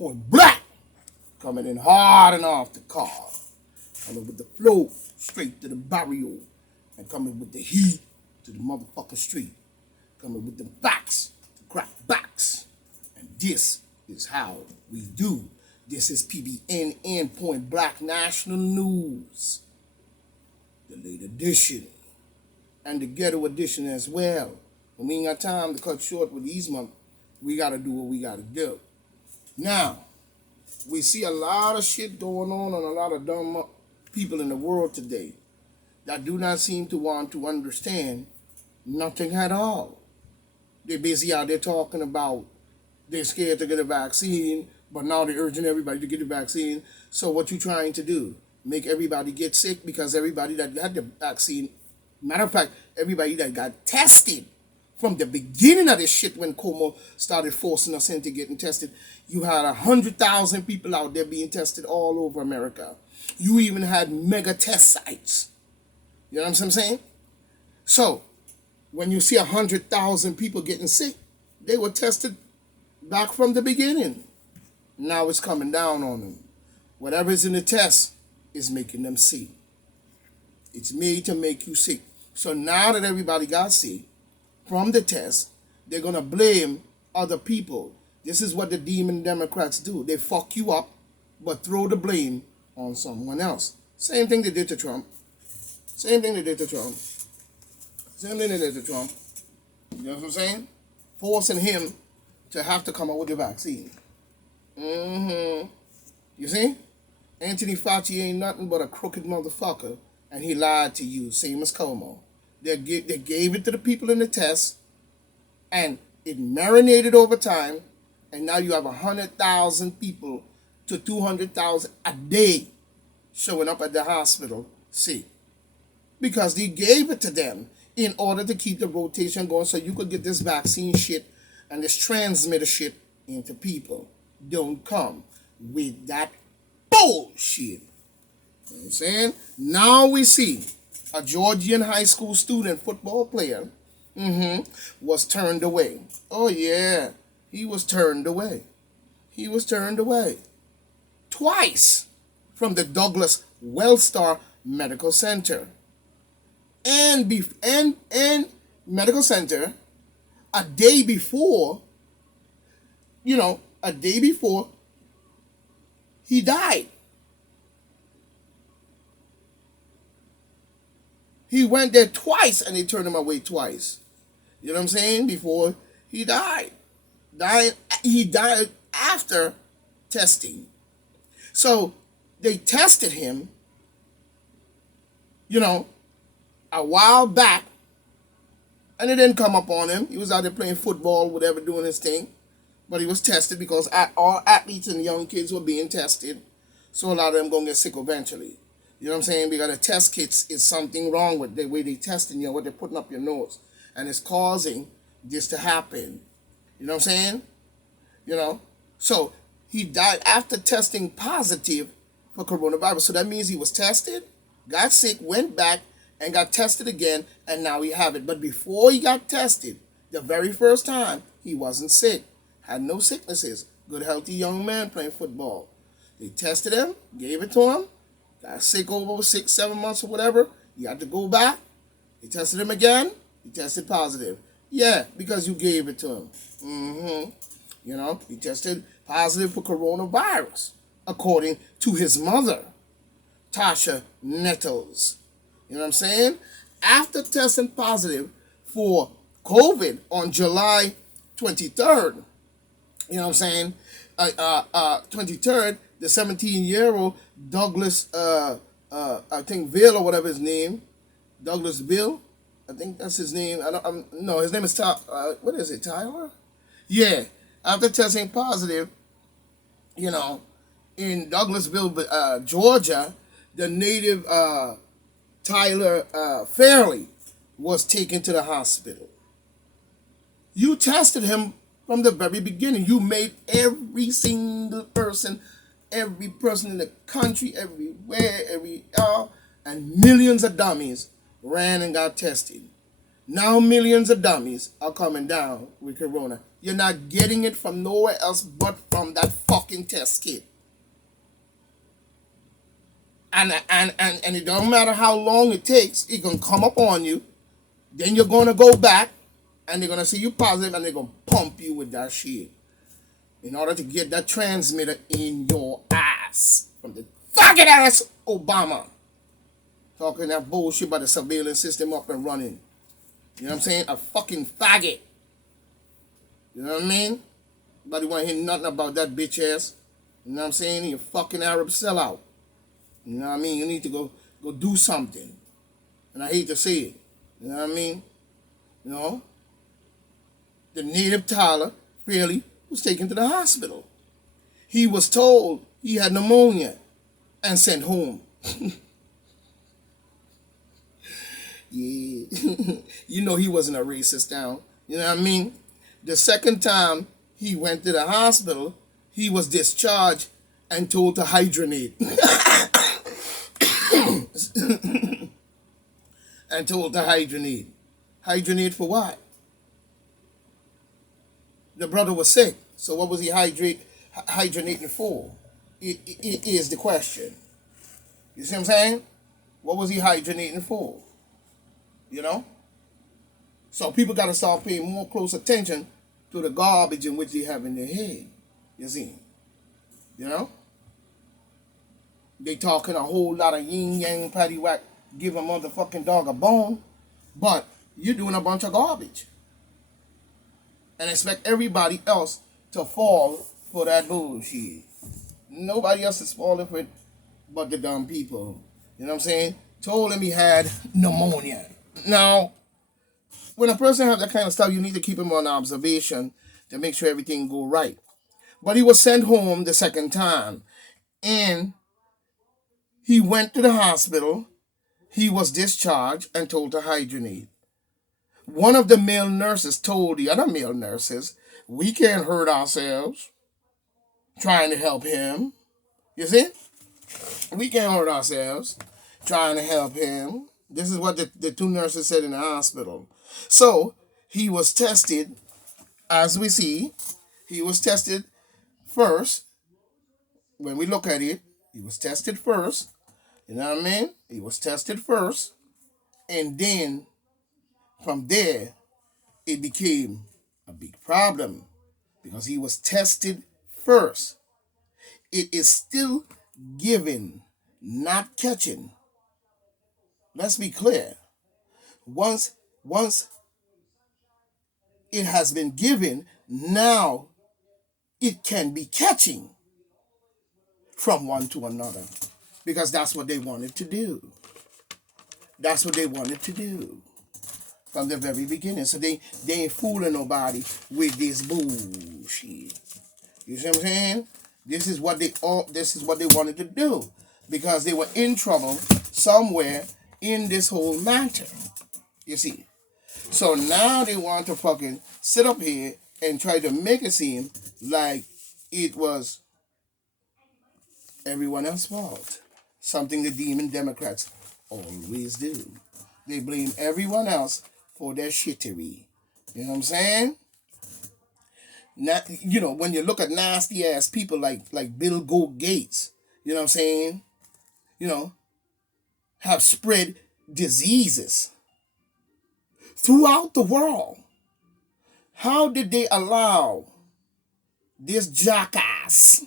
Point Black, coming in hard and off the car, coming with the flow straight to the barrio, and coming with the heat to the motherfucking street, coming with the facts to crack backs. And this is how we do. This is PBNN Point Black National News, the late edition, and the ghetto edition as well. When we ain't got time to cut short with these months, we gotta do what we gotta do. Now, we see a lot of shit going on and a lot of dumb people in the world today that do not seem to want to understand nothing at all. They're busy out there talking about they're scared to get a vaccine, but now they're urging everybody to get the vaccine. So what you trying to do? Make everybody get sick because everybody that got the vaccine, matter of fact, everybody that got tested from the beginning of this shit when Cuomo started forcing us into getting tested, you had 100,000 people out there being tested all over America. You even had mega test sites. You know what I'm saying? So, when you see 100,000 people getting sick, they were tested back from the beginning. Now it's coming down on them. Whatever is in the test is making them sick. It's made to make you sick. So now that everybody got sick from the test, they're going to blame other people. This is what the demon Democrats do. They fuck you up, but throw the blame on someone else. Same thing they did to Trump. Same thing they did to Trump. Same thing they did to Trump. You know what I'm saying? Forcing him to have to come out with the vaccine. You see? Anthony Fauci ain't nothing but a crooked motherfucker, and he lied to you, same as Cuomo. They gave it to the people in the test, and it marinated over time, and now you have 100,000 people to 200,000 a day showing up at the hospital sick. Because they gave it to them in order to keep the rotation going so you could get this vaccine shit and this transmitter shit into people. Don't come with that bullshit. You know what I'm saying? Now we see a Georgian high school student football player was turned away. Oh yeah, he was turned away. He was turned away. Twice from the Douglas Wellstar Medical Center. And Medical Center a day before, he died. He went there twice and they turned him away twice. You know what I'm saying? Before he died. He died after testing. So they tested him, a while back, and it didn't come up on him. He was out there playing football, whatever, doing his thing. But he was tested because all athletes and young kids were being tested. So a lot of them going to get sick eventually. You know what I'm saying? Because the test kits is something wrong with the way they testing you, what they're putting up your nose. And it's causing this to happen. You know what I'm saying? So he died after testing positive for coronavirus. So that means he was tested, got sick, went back, and got tested again, and now he have it. But before he got tested, the very first time, he wasn't sick. Had no sicknesses. Good, healthy young man playing football. They tested him, gave it to him, got sick over 6-7 months or whatever. He had to go back. They tested him again. He tested positive. Yeah, because you gave it to him. He tested positive for coronavirus, according to his mother, Tasha Nettles. You know what I'm saying? After testing positive for COVID on July 23rd, 23rd, the 17-year-old Douglas, Bill or whatever his name, Douglas Bill, I think that's his name. No, his name is what is it, Tyler? Yeah. After testing positive, in Douglasville, Georgia, the native Tyler Fairley was taken to the hospital. You tested him from the very beginning. You made every single person, every person in the country, everywhere, and millions of dummies ran and got tested. Now millions of dummies are coming down with corona. You're not getting it from nowhere else but from that fucking test kit. And it don't matter how long it takes, it gonna come up on you. Then you're gonna go back and they're gonna see you positive and they're gonna pump you with that shit in order to get that transmitter in your ass from the fucking ass Obama. Talking that bullshit about the surveillance system up and running. You know what I'm saying? A fucking faggot. You know what I mean? Nobody want to hear nothing about that bitch ass. You know what I'm saying? You fucking Arab sellout. You know what I mean? You need to go do something. And I hate to say it. You know what I mean? You know? The native Tyler Fairley was taken to the hospital. He was told he had pneumonia and sent home. Yeah. You know he wasn't a racist now. You know what I mean? The second time he went to the hospital, he was discharged and told to hydronate. And told to hydronate. Hydronate for what? The brother was sick. So what was he hydronating for? It is the question. You see what I'm saying? What was he hydronating for? You know? So people got to start paying more close attention to the garbage in which they have in their head. You see? You know? They talking a whole lot of yin-yang, patty-whack, give a motherfucking dog a bone, but you're doing a bunch of garbage. And expect everybody else to fall for that bullshit. Nobody else is falling for it but the dumb people. You know what I'm saying? Told him he had pneumonia. Now, when a person have that kind of stuff, you need to keep him on observation to make sure everything go right. But he was sent home the second time. And he went to the hospital. He was discharged and told to hydronate. One of the male nurses told the other male nurses, we can't hurt ourselves trying to help him. You see? We can't hurt ourselves trying to help him. This is what the two nurses said in the hospital. So he was tested, as we see, he was tested first. When we look at it, he was tested first. You know what I mean? He was tested first. And then from there, it became a big problem because he was tested first. It is still given, not catching. Let's be clear. Once it has been given, now it can be catching from one to another because that's what they wanted to do. That's what they wanted to do from the very beginning. So they ain't fooling nobody with this bullshit. You see what I'm saying? This is what they wanted to do because they were in trouble somewhere in this whole matter. You see? So now they want to fucking sit up here and try to make it seem like it was everyone else's fault. Something the demon Democrats always do. They blame everyone else for their shittery. You know what I'm saying? Not, you know, when you look at nasty ass people like Bill Gates, you know what I'm saying? You know, have spread diseases throughout the world. How did they allow this jackass,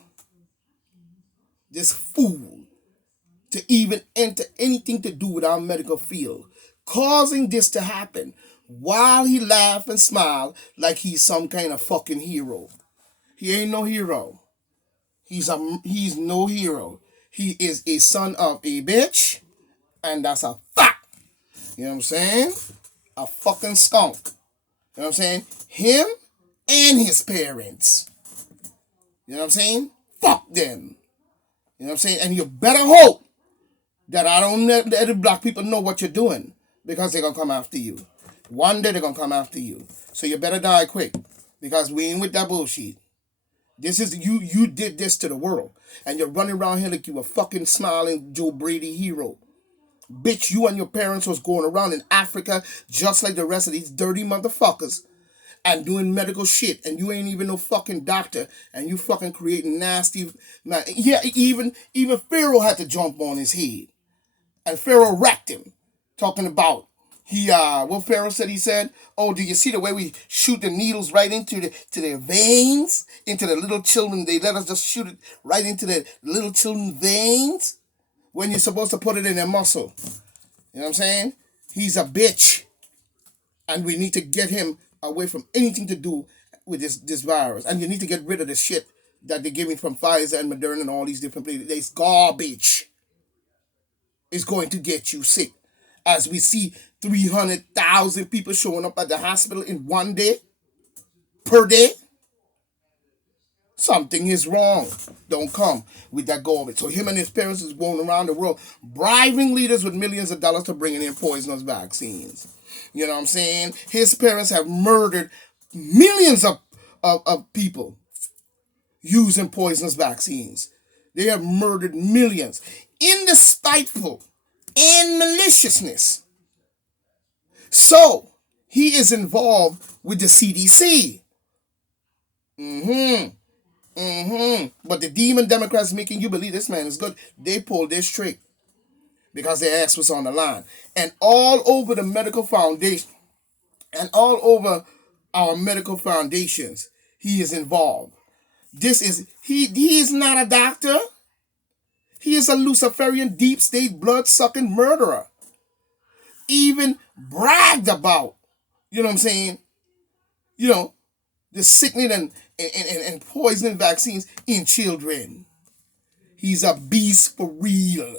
this fool, to even enter anything to do with our medical field, causing this to happen while he laugh and smile like he's some kind of fucking hero? He ain't no hero. He's no hero. He is a son of a bitch, and that's a fact. You know what I'm saying? A fucking skunk. You know what I'm saying? Him and his parents. You know what I'm saying? Fuck them. You know what I'm saying? And you better hope that I don't let the black people know what you're doing because they're going to come after you. One day they're going to come after you. So you better die quick because we ain't with that bullshit. This is, you did this to the world. And you're running around here like you a fucking smiling Joe Brady hero. Bitch, you and your parents was going around in Africa just like the rest of these dirty motherfuckers and doing medical shit, and you ain't even no fucking doctor, and you fucking creating nasty. Yeah, even Pharaoh had to jump on his head, and Pharaoh wrecked him, talking about what Pharaoh said. He said, "Oh, do you see the way we shoot the needles right into their veins, into the little children? They let us just shoot it right into the little children veins when you're supposed to put it in their muscle." You know what I'm saying? He's a bitch, and we need to get him away from anything to do with this virus. And you need to get rid of the shit that they're giving from Pfizer and Moderna and all these different places. It's garbage. It's going to get you sick. As we see 300,000 people showing up at the hospital in one day, per day, something is wrong. Don't come with that garbage. So him and his parents is going around the world bribing leaders with millions of dollars to bring in poisonous vaccines. You know what I'm saying? His parents have murdered millions of people using poisonous vaccines. They have murdered millions in the spiteful and maliciousness. So he is involved with the CDC. But the demon Democrats making you believe this man is good. They pulled this trick because their ass was on the line. And all over the medical foundation, and all over our medical foundations, he is involved. He is not a doctor. He is a Luciferian deep state blood sucking murderer. Even bragged about, you know what I'm saying? You know, the sickening and poisoning vaccines in children. He's a beast for real.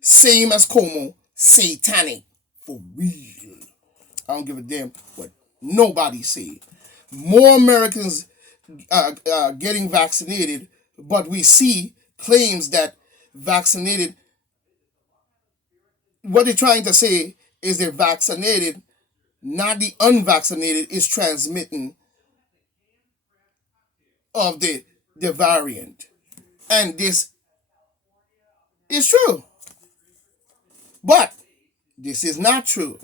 Same as Como, satanic for real. I don't give a damn what nobody say. More Americans getting vaccinated, but we see claims that vaccinated, what they're trying to say is they're vaccinated, not the unvaccinated is transmitting of the variant. And this is true. But this is not true.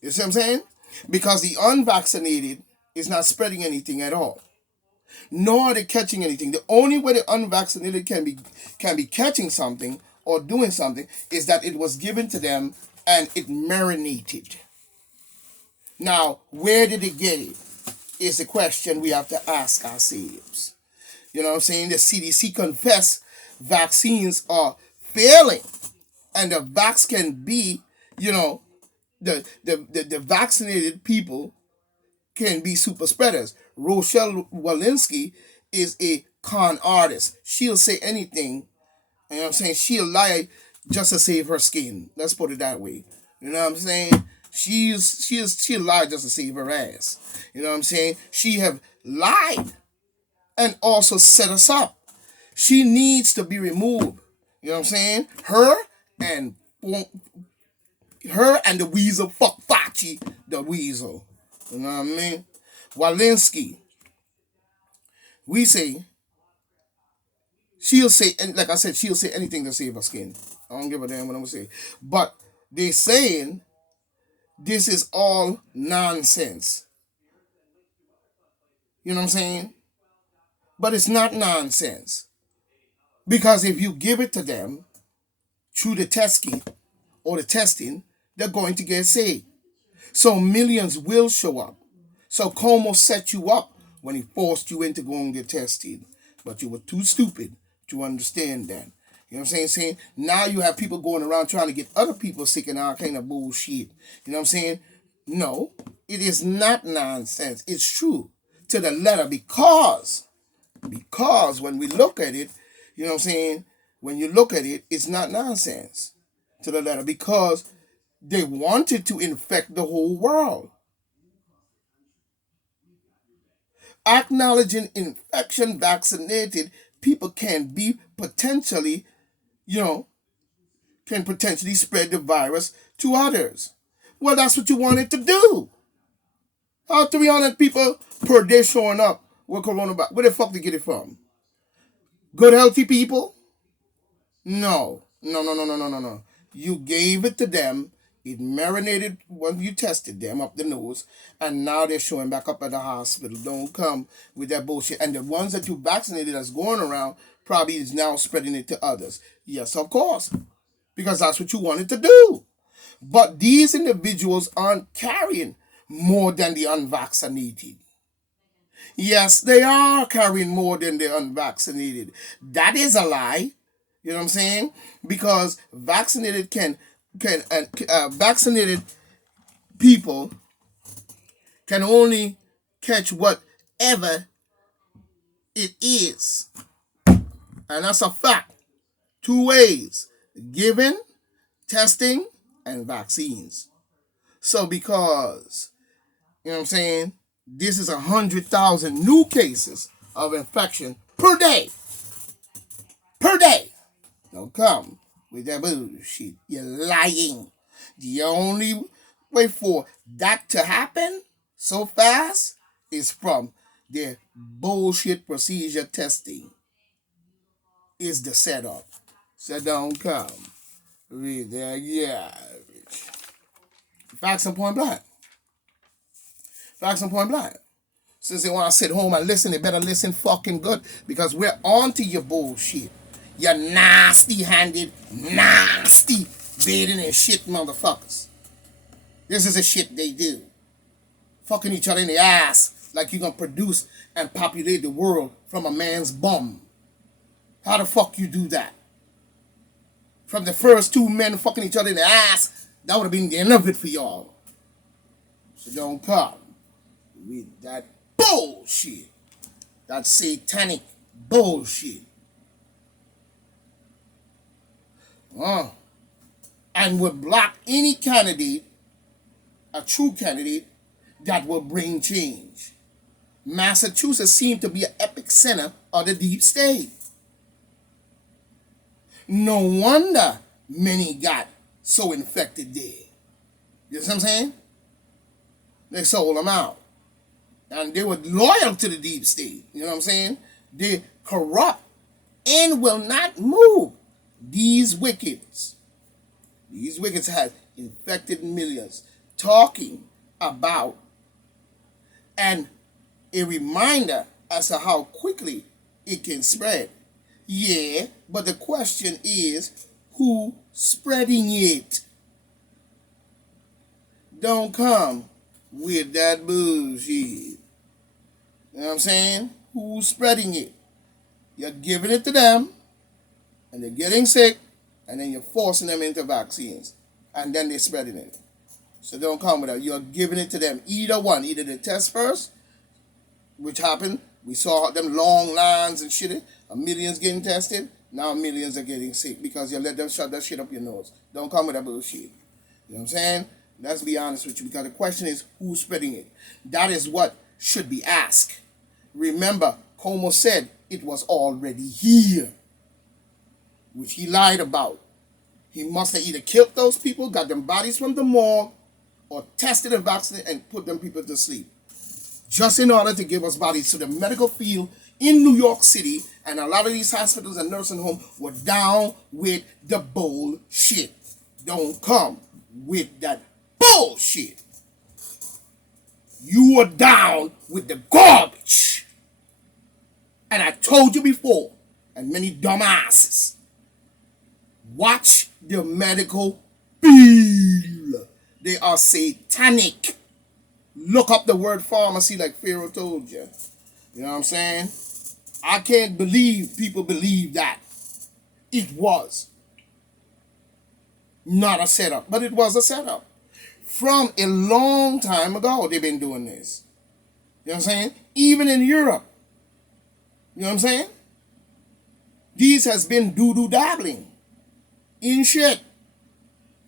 You see what I'm saying? Because the unvaccinated is not spreading anything at all. Nor are they catching anything. The only way the unvaccinated can be catching something or doing something is that it was given to them and it marinated. Now, where did they get it? Is the question we have to ask ourselves. You know what I'm saying? The CDC confessed vaccines are failing. And the vax can be, you know, the vaccinated people can be super spreaders. Rochelle Walensky is a con artist. She'll say anything, you know what I'm saying? She'll lie just to save her skin. Let's put it that way. You know what I'm saying? She'll lie just to save her ass. You know what I'm saying? She have lied and also set us up. She needs to be removed. You know what I'm saying? And her and the weasel, fuck Fauci, the weasel. You know what I mean? Walensky. We say, she'll say, and like I said, she'll say anything to save her skin. I don't give a damn what I'm gonna say. But they saying this is all nonsense. You know what I'm saying? But it's not nonsense. Because if you give it to them through the test kit or the testing, they're going to get saved. So millions will show up. So Como set you up when he forced you into going to get tested. But you were too stupid to understand that. You know what I'm saying? Now you have people going around trying to get other people sick and all kind of bullshit. You know what I'm saying? No, it is not nonsense. It's true to the letter because when we look at it, you know what I'm saying? When you look at it, it's not nonsense to the letter because they wanted to infect the whole world. Acknowledging infection vaccinated people can be potentially, can potentially spread the virus to others. Well, that's what you wanted to do. How 300 people per day showing up with coronavirus? Where the fuck they get it from? Good healthy people? No. You gave it to them. It marinated when you tested them up the nose, and now they're showing back up at the hospital. Don't come with that bullshit. And the ones that you vaccinated that's going around probably is now spreading it to others. Yes, of course, because that's what you wanted to do. But these individuals aren't carrying more than the unvaccinated. Yes, they are carrying more than the unvaccinated. That is a lie. You know what I'm saying? Because vaccinated people can only catch whatever it is, and that's a fact. Two ways: giving, testing, and vaccines. So because you know what I'm saying, this is 100,000 new cases of infection per day. Per day. Don't come with that bullshit. You're lying. The only way for that to happen so fast is from their bullshit procedure testing. Is the setup. So don't come with that garbage. Facts and point blank. Facts and point blank. Since they want to sit home and listen, they better listen fucking good because we're on to your bullshit. You nasty-handed, nasty, bathing in shit motherfuckers. This is the shit they do. Fucking each other in the ass like you're going to produce and populate the world from a man's bum. How the fuck you do that? From the first two men fucking each other in the ass, that would have been the end of it for y'all. So don't come with that bullshit. That satanic bullshit. And would block any candidate, a true candidate, that will bring change. Massachusetts seemed to be an epic center of the deep state. No wonder many got so infected there. You know what I'm saying? They sold them out. And they were loyal to the deep state. You know what I'm saying? They corrupt and will not move. These wickets have infected millions. Talking about and a reminder as to how quickly it can spread. Yeah, but the question is, who spreading it? Don't come with that bullshit. You know what I'm saying? Who's spreading it? You're giving it to them, and they're getting sick, and then you're forcing them into vaccines, and then they're spreading it. So don't come with that. You're giving it to them. Either one. Either they test first, which happened. We saw them long lines and shit. Millions getting tested. Now millions are getting sick because you let them shove that shit up your nose. Don't come with that bullshit. You know what I'm saying? Let's be honest with you, because the question is who's spreading it. That is what should be asked. Remember, Cuomo said it was already here, which he lied about. He must have either killed those people, got them bodies from the morgue, or tested and vaccinated and put them people to sleep, just in order to give us bodies. So the medical field in New York City and a lot of these hospitals and nursing homes were down with the bullshit. Don't come with that bullshit. You are down with the garbage. And I told you before, and many dumbasses, watch the medical bill. They are satanic. Look up the word pharmacy like Pharaoh told you. You know what I'm saying? I can't believe people believe that. It was not a setup, but it was a setup. From a long time ago, they've been doing this. You know what I'm saying? Even in Europe. You know what I'm saying? These has been doo-doo dabbling in shit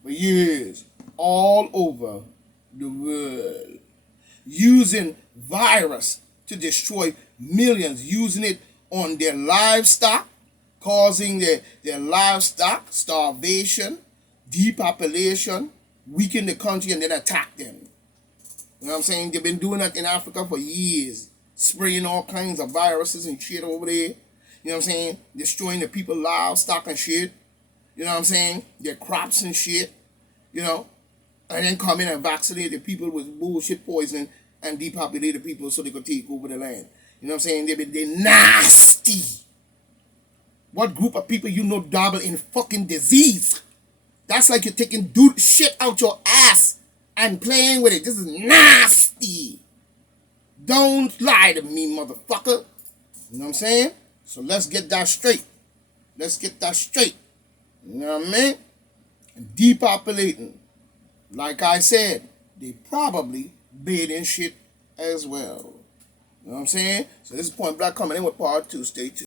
for years all over the world. Using virus to destroy millions, using it on their livestock, causing their livestock starvation, depopulation, weaken the country, and then attack them. You know what I'm saying? They've been doing that in Africa for years, spraying all kinds of viruses and shit over there. You know what I'm saying? Destroying the people's livestock and shit. You know what I'm saying? Their crops and shit. You know, and then come in and vaccinate the people with bullshit poison and depopulate the people so they could take over the land. You know what I'm saying? They nasty. What group of people you know dabble in fucking disease? That's like you're taking dude shit out your ass and playing with it. This is nasty. Don't lie to me, motherfucker. You know what I'm saying? So let's get that straight. Let's get that straight. You know what I mean? And depopulating. Like I said, they probably bathing shit as well. You know what I'm saying? So this is Point Black coming in with part 2. Stay tuned.